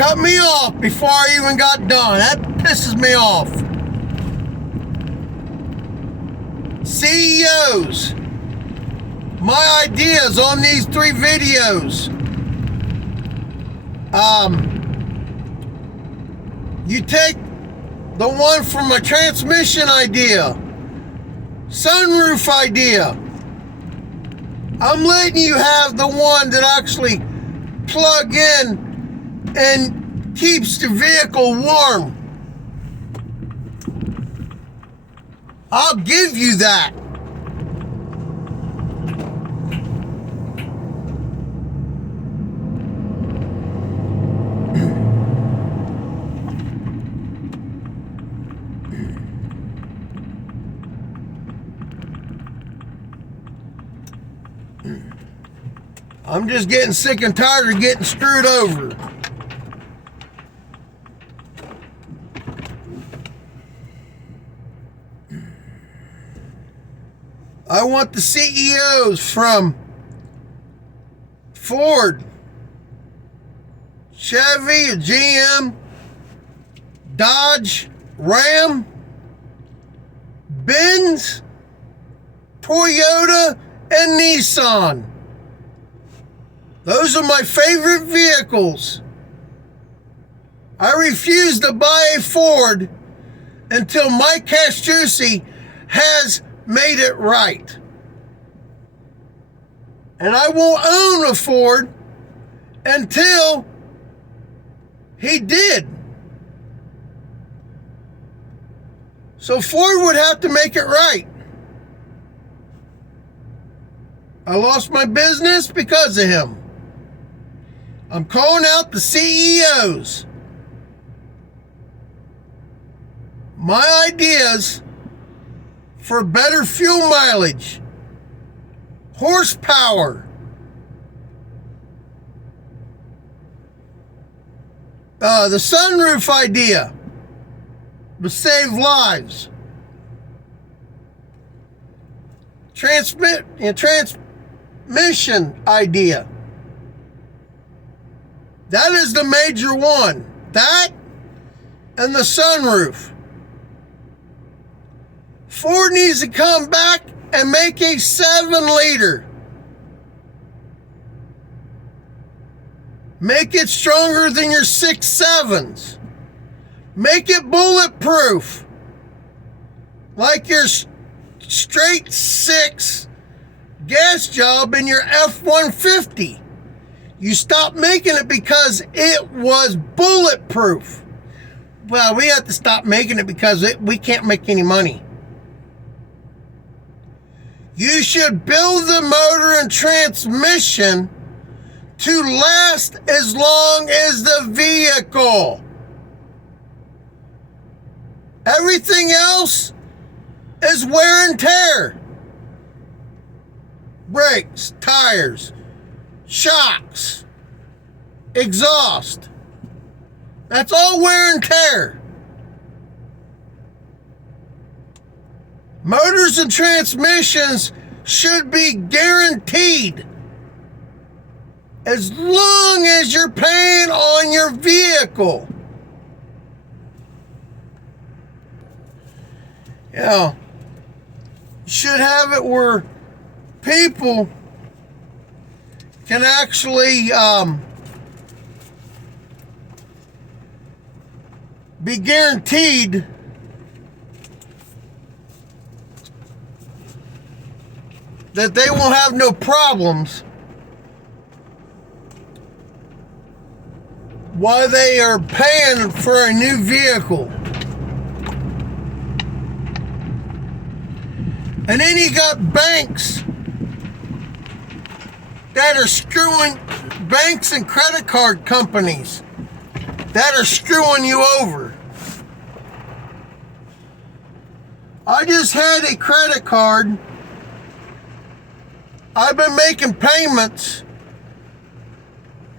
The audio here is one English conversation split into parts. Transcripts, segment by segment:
cut me off before I even got done. That pisses me off. CEOs, my ideas on these 3 videos. You take the one from my transmission idea, sunroof idea. I'm letting you have the one that actually plug in and keeps the vehicle warm. I'll give you that. I'm just getting sick and tired of getting screwed over. I want the CEOs from Ford, Chevy, GM, Dodge, Ram, Benz, Toyota, and Nissan. Those are my favorite vehicles. I refuse to buy a Ford until Mike Castrucci has made it right. And I won't own a Ford until he did. So Ford would have to make it right. I lost my business because of him. I'm calling out the CEOs. My ideas for better fuel mileage, horsepower, the sunroof idea to save lives, transmission idea. That is the major one. That and the sunroof. Ford needs to come back and make a 7-liter. Make it stronger than your 6.7s. Make it bulletproof. Like your straight 6 gas job in your F-150. You stopped making it because it was bulletproof. Well, we have to stop making it because we can't make any money. You should build the motor and transmission to last as long as the vehicle. Everything else is wear and tear. Brakes, tires, shocks, exhaust. That's all wear and tear. Motors and transmissions should be guaranteed as long as you're paying on your vehicle. Yeah, you should have it where people can actually be guaranteed that they won't have no problems while they are paying for a new vehicle. And then you got banks that are screwing, banks and credit card companies that are screwing you over. I just had a credit card. I've been making payments,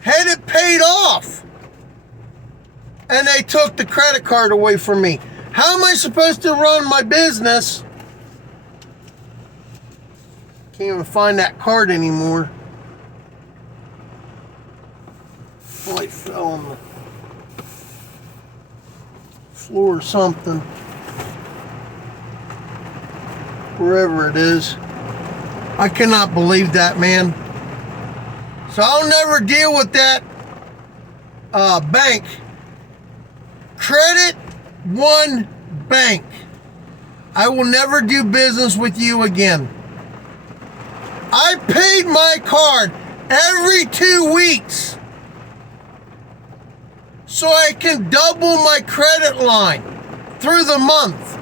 had it paid off, and they took the credit card away from me. How am I supposed to run my business? Can't even find that card anymore. Oh, it fell on the floor or something. Wherever it is. I cannot believe that, man. So I'll never deal with that bank. Credit One Bank. I will never do business with you again. I paid my card every 2 weeks so I can double my credit line through the month.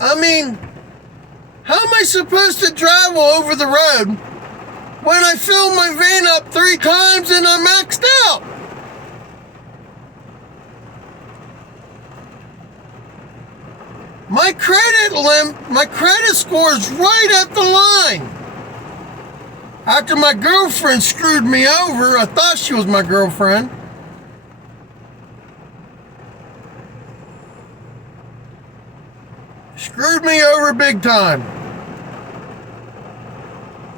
I mean, how am I supposed to travel over the road when I fill my van up 3 times and I'm maxed out? My credit score is right at the line. After my girlfriend screwed me over, I thought she was my girlfriend. Screwed me over big time.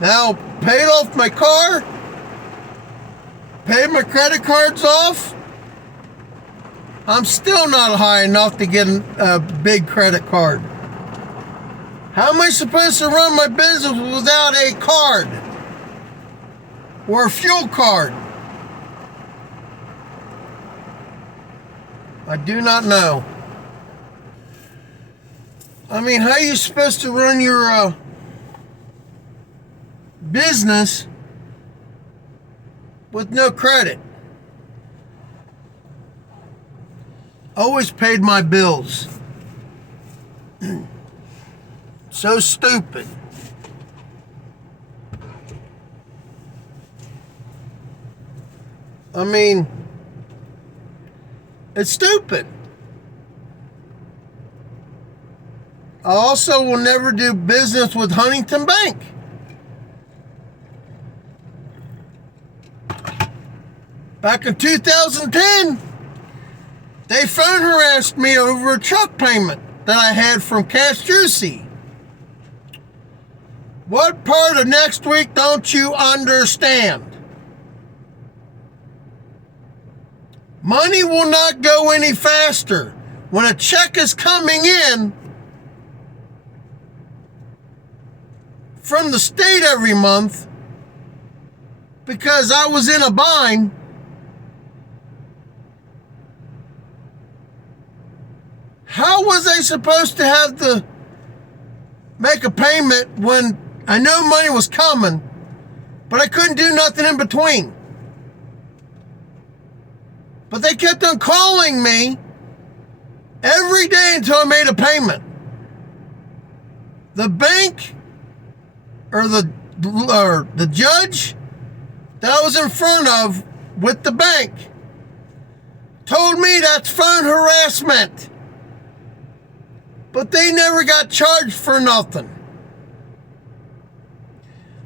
Now, paid off my car, paid my credit cards off. I'm still not high enough to get a big credit card. How am I supposed to run my business without a card? Or a fuel card? I do not know. I mean, how are you supposed to run your business with no credit? Always paid my bills. So stupid. I mean, it's stupid. I also will never do business with Huntington Bank. Back in 2010, they phone harassed me over a truck payment that I had from Castrucci. What part of next week don't you understand? Money will not go any faster when a check is coming in from the state every month because I was in a bind. How was I supposed to have to make a payment when I knew money was coming, but I couldn't do nothing in between? But they kept on calling me every day until I made a payment. The bank or the judge that I was in front of with the bank told me that's phone harassment. But they never got charged for nothing.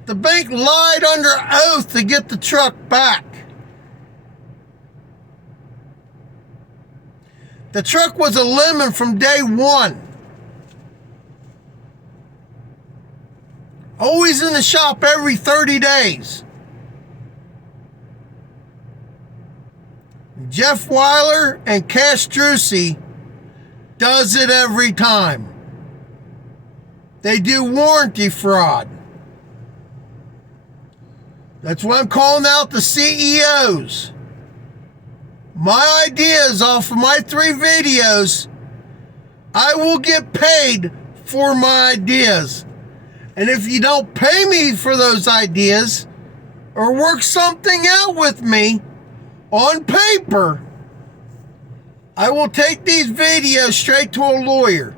The bank lied under oath to get the truck back. The truck was a lemon from day one. Always in the shop every 30 days. Jeff Weiler and Castrucci does it every time. They do warranty fraud. That's why I'm calling out the CEOs. My ideas off of my 3 videos, I will get paid for my ideas. And if you don't pay me for those ideas or work something out with me on paper, I will take these videos straight to a lawyer.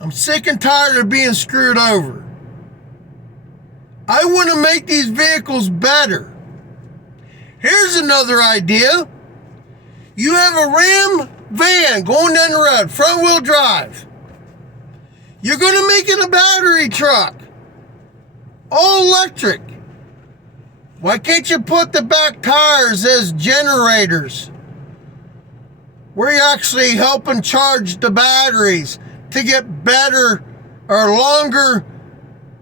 I'm sick and tired of being screwed over. I want to make these vehicles better. Here's another idea. You have a Ram van going down the road, front wheel drive. You're going to make it a battery truck, all electric. Why can't you put the back tires as generators, where you're actually helping charge the batteries to get better or longer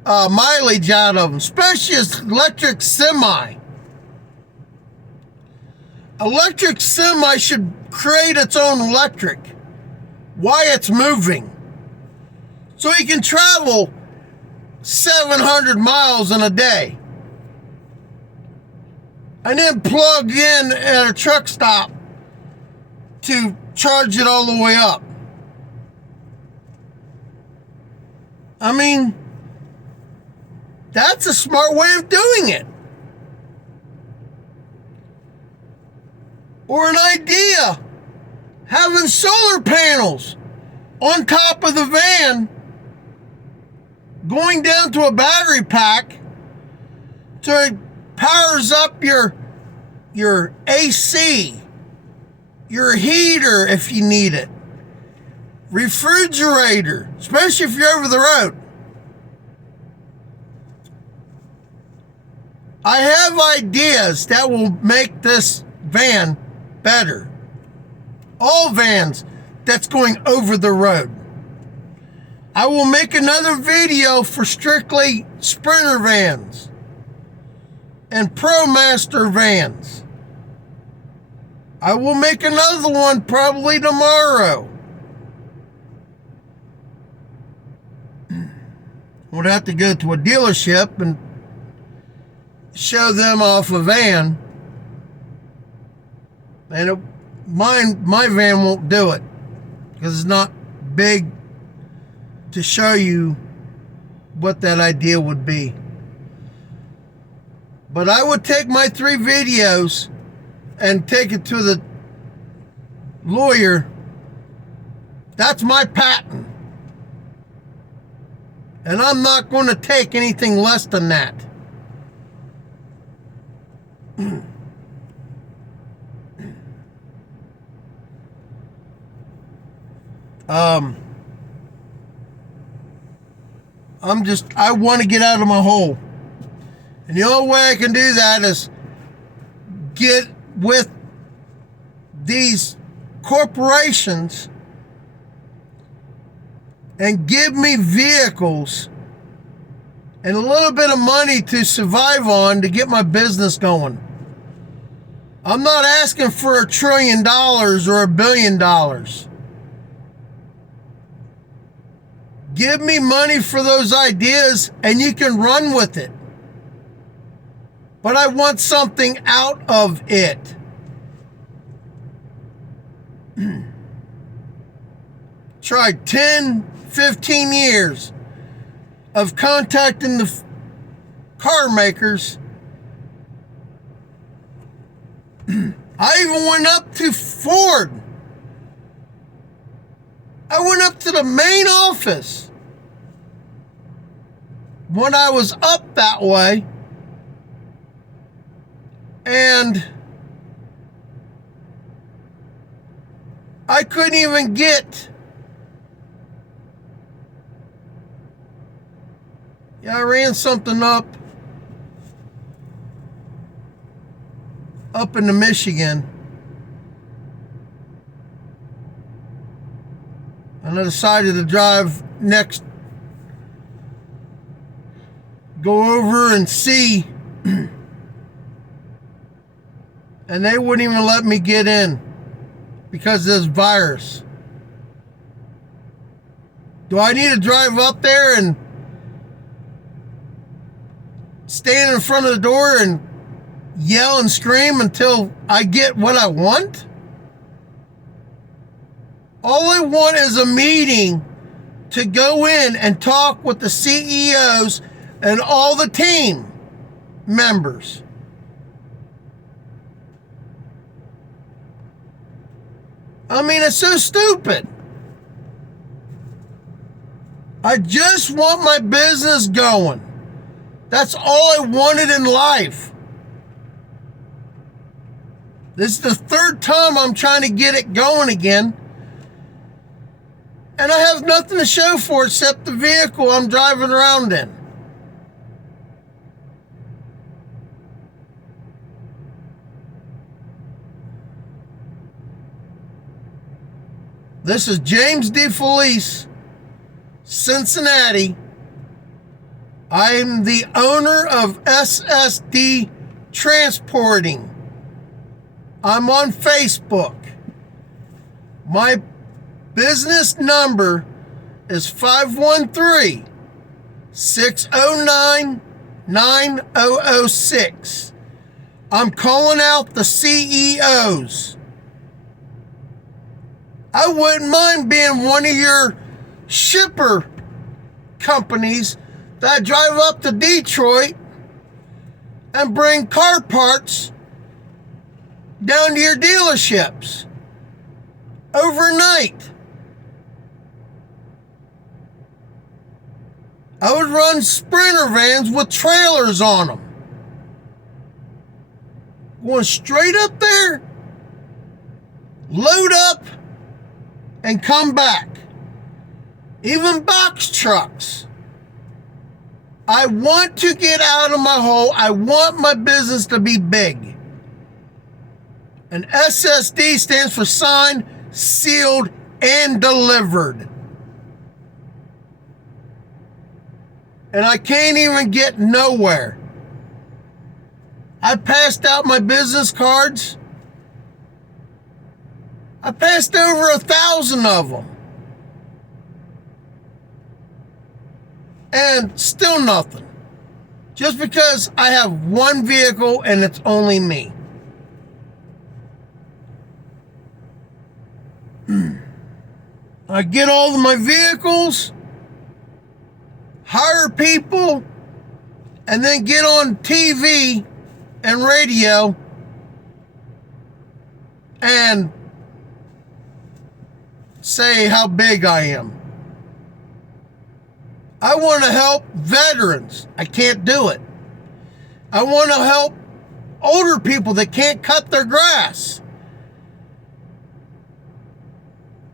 mileage out of them, especially as electric semi. Electric semi should create its own electric while it's moving, so you can travel 700 miles in a day and then plug in at a truck stop to charge it all the way up. I mean, that's a smart way of doing it. Or an idea, having solar panels on top of the van, going down to a battery pack so it powers up your AC, your heater if you need it, refrigerator, especially if you're over the road. I have ideas that will make this van better. All vans that's going over the road. I will make another video for strictly Sprinter vans and ProMaster vans. I will make another one probably tomorrow. Would have to go to a dealership and show them off a van. And my van won't do it because it's not big to show you what that idea would be. But I would take my 3 videos and take it to the lawyer. That's my patent. And I'm not going to take anything less than that. I want to get out of my hole. And the only way I can do that is get with these corporations and give me vehicles and a little bit of money to survive on to get my business going. I'm not asking for $1 trillion or $1 billion. Give me money for those ideas and you can run with it. But I want something out of it. Tried 10, 15 years of contacting the car makers. I even went up to Ford. I went up to the main office when I was up that way, and I couldn't even get. Yeah, I ran something up into Michigan. And I decided to drive next, go over and see. And they wouldn't even let me get in because of this virus. Do I need to drive up there and stand in front of the door and yell and scream until I get what I want? All I want is a meeting to go in and talk with the CEOs and all the team members. I mean, it's so stupid. I just want my business going. That's all I wanted in life. This is the 3rd time I'm trying to get it going again. And I have nothing to show for it except the vehicle I'm driving around in. This is James D. Felice, Cincinnati. I'm the owner of SSD Transporting. I'm on Facebook. My business number is 513-609-9006. I'm calling out the CEOs. I wouldn't mind being one of your shipper companies that drive up to Detroit and bring car parts down to your dealerships overnight. I would run Sprinter vans with trailers on them, going straight up there, load up, and come back. Even box trucks. I want to get out of my hole. I want my business to be big. And SSD stands for signed, sealed, and delivered. And I can't even get nowhere. I passed out my business cards. I passed over 1,000 of them. And still nothing. Just because I have one vehicle and it's only me. I get all of my vehicles, hire people, and then get on TV and radio and say how big I am. I want to help veterans. I can't do it. I want to help older people that can't cut their grass.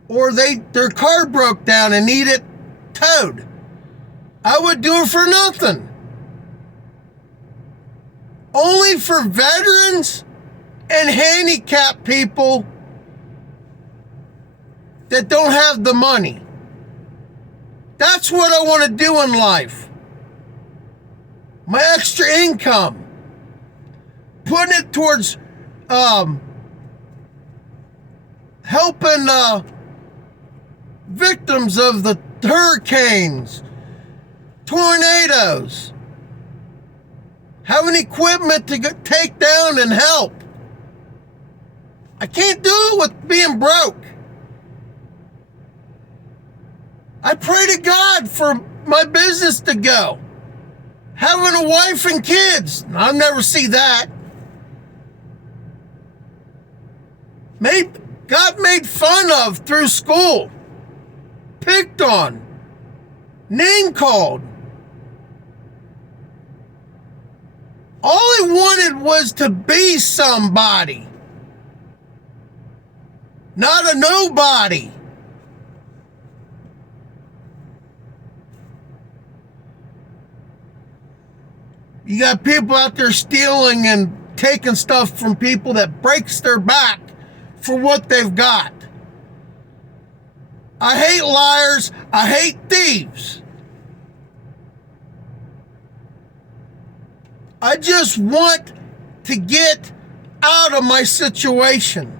Or their car broke down and need it towed. I would do it for nothing. Only for veterans and handicapped people that don't have the money. That's what I want to do in life. My extra income. Putting it towards helping victims of the hurricanes, tornadoes. Having equipment to take down and help. I can't do it with being broke. I pray to God for my business to go. Having a wife and kids, I'll never see that. Got made fun of through school. Picked on. Name called. All I wanted was to be somebody. Not a nobody. You got people out there stealing and taking stuff from people that breaks their back for what they've got. I hate liars. I hate thieves. I just want to get out of my situation.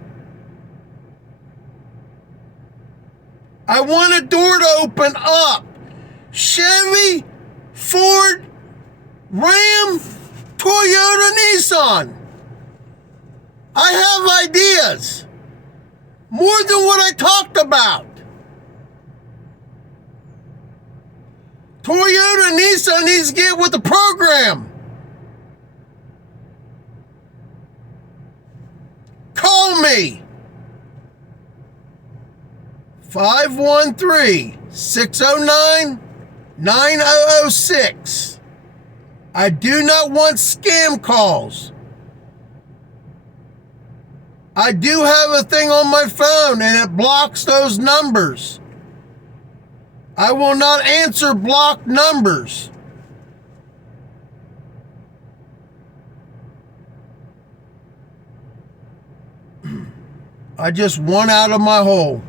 I want a door to open up. Chevy, Ford, Ram, Toyota, Nissan. I have ideas. More than what I talked about. Toyota and Nissan needs to get with the program. Call me. 513-609-9006. I do not want scam calls. I do have a thing on my phone and it blocks those numbers. I will not answer blocked numbers. I just want out of my hole.